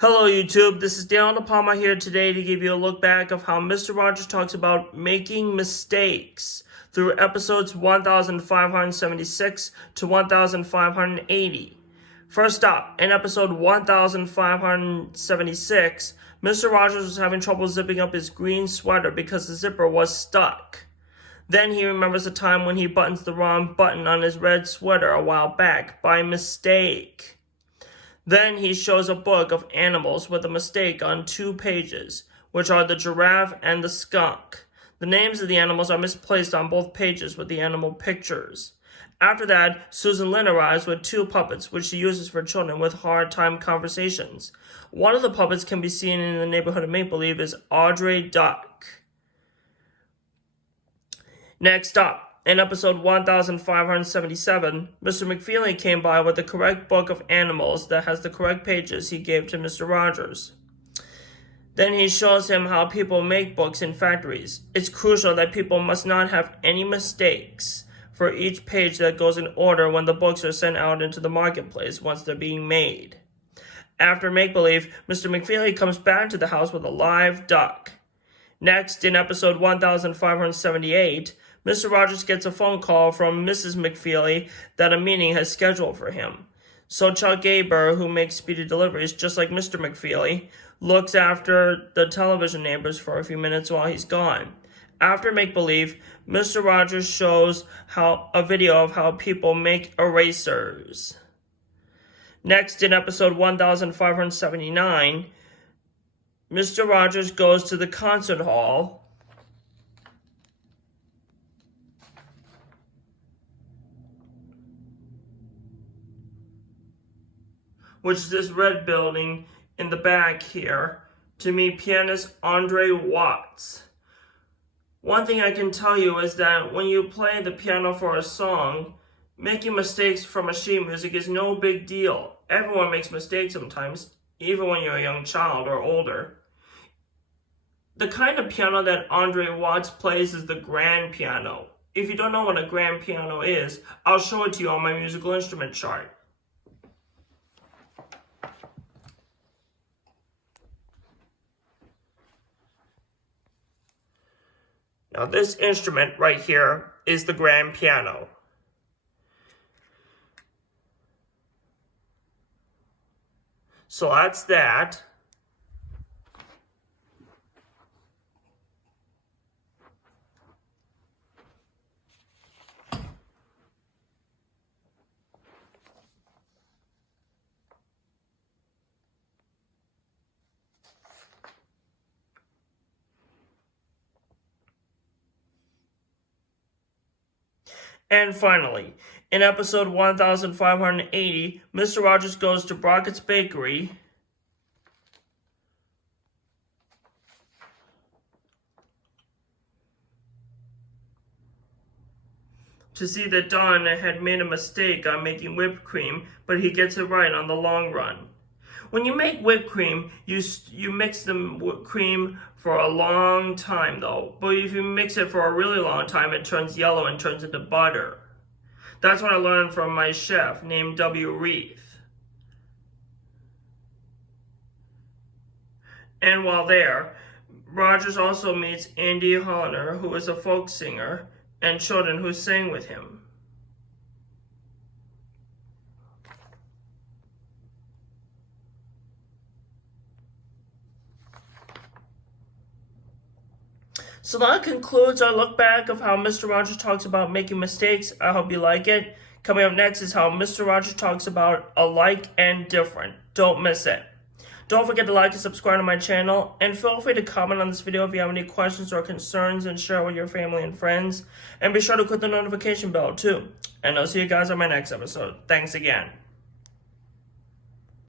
Hello YouTube, this is Daniel Palma here today to give you a look back of how Mr. Rogers talks about making mistakes through episodes 1576 to 1580. First up, in episode 1576, Mr. Rogers was having trouble zipping up his green sweater because the zipper was stuck. Then he remembers a time when he buttons the wrong button on his red sweater a while back by mistake. Then he shows a book of animals with a mistake on 2 pages, which are the giraffe and the skunk. The names of the animals are misplaced on both pages with the animal pictures. After that, Susan Lynn arrives with 2 puppets, which she uses for children with hard time conversations. One of the puppets can be seen in the neighborhood of make-believe is Audrey Duck. Next up, in episode 1577, Mr. McFeely came by with the correct book of animals that has the correct pages he gave to Mr. Rogers. Then he shows him how people make books in factories. It's crucial that people must not have any mistakes for each page that goes in order when the books are sent out into the marketplace once they're being made. After make-believe, Mr. McFeely comes back to the house with a live duck. Next, in episode 1578, Mr. Rogers gets a phone call from Mrs. McFeely that a meeting has scheduled for him. So Chuck Aber, who makes speedy deliveries just like Mr. McFeely, looks after the television neighbors for a few minutes while he's gone. After make-believe, Mr. Rogers shows a video of how people make erasers. Next, in episode 1579, Mr. Rogers goes to the concert hall which is this red building in the back here, to meet pianist Andre Watts. One thing I can tell you is that when you play the piano for a song, making mistakes from sheet music is no big deal. Everyone makes mistakes sometimes, even when you're a young child or older. The kind of piano that Andre Watts plays is the grand piano. If you don't know what a grand piano is, I'll show it to you on my musical instrument chart. Now this instrument right here is the grand piano. So that's that. And finally, in episode 1580, Mr. Rogers goes to Brockett's Bakery to see that Don had made a mistake on making whipped cream, but he gets it right on the long run. When you make whipped cream, you mix the cream for a long time though. But if you mix it for a really long time, it turns yellow and turns into butter. That's what I learned from my chef named W. Reith. And while there, Rogers also meets Andy Holliner, who is a folk singer, and children who sang with him. So that concludes our look back of how Mr. Rogers talks about making mistakes. I hope you like it. Coming up next is how Mr. Rogers talks about alike and different. Don't miss it. Don't forget to like and subscribe to my channel, and feel free to comment on this video if you have any questions or concerns and share with your family and friends. And be sure to click the notification bell too. And I'll see you guys on my next episode. Thanks again.